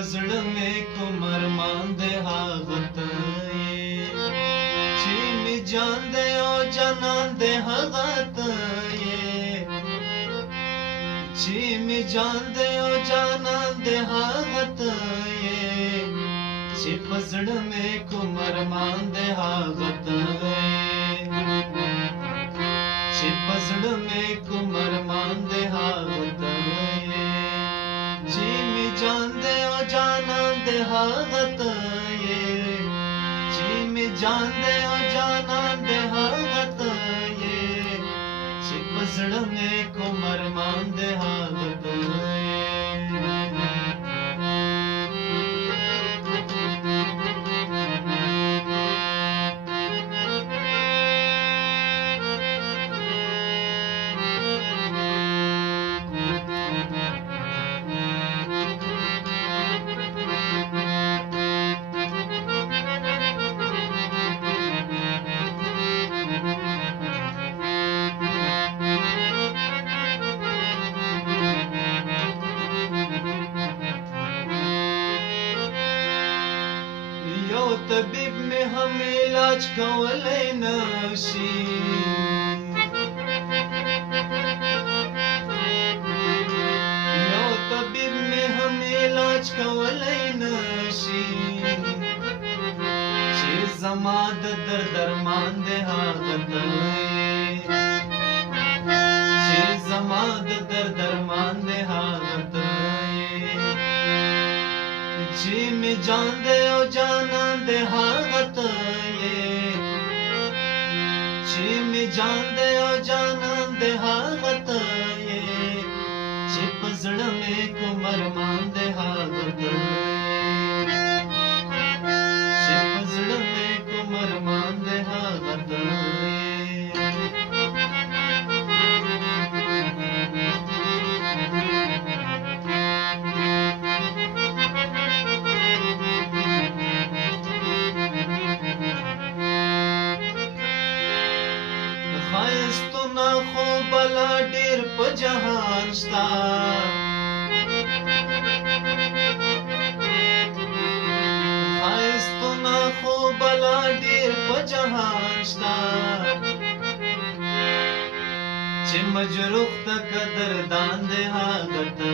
پزړه مې کوم ارمان دی هغه ته یې چې مې جان دی او جانان دی هغه ته یې چې مې جان دی او جانان دی هغه ته یې چې پزړه مې کوم ارمان دی هغه ته یې چې پزړه مې کوم ارمان دی هغه ته یې چې مې جان دی او جانان دی هغه ته یې چې مې جان دی او جانان دی هغه ته یې چې پزړه مې کوم ارمان دی هغه ته یو طبیب میں ہم علاج کولی نشي یو طبیب میں ہم علاج کولی نشي چې زما د درد درمان دی هغه ته چې زما د درد درمان دی هغه ته چې مې جان دی او جانان دی هغه ته یې چې مې جان دی او جانان دی هغه ته یې چې په زړه مې کوم ارمان دی هغه ته چې په زړه مې کوم ارمان دی هغه ته ښایستونه خو بلا ډېر په جهان شته ښایستونه خو بلا ډېر په جهان شته چې مجروح ته قدردان دی هغه ته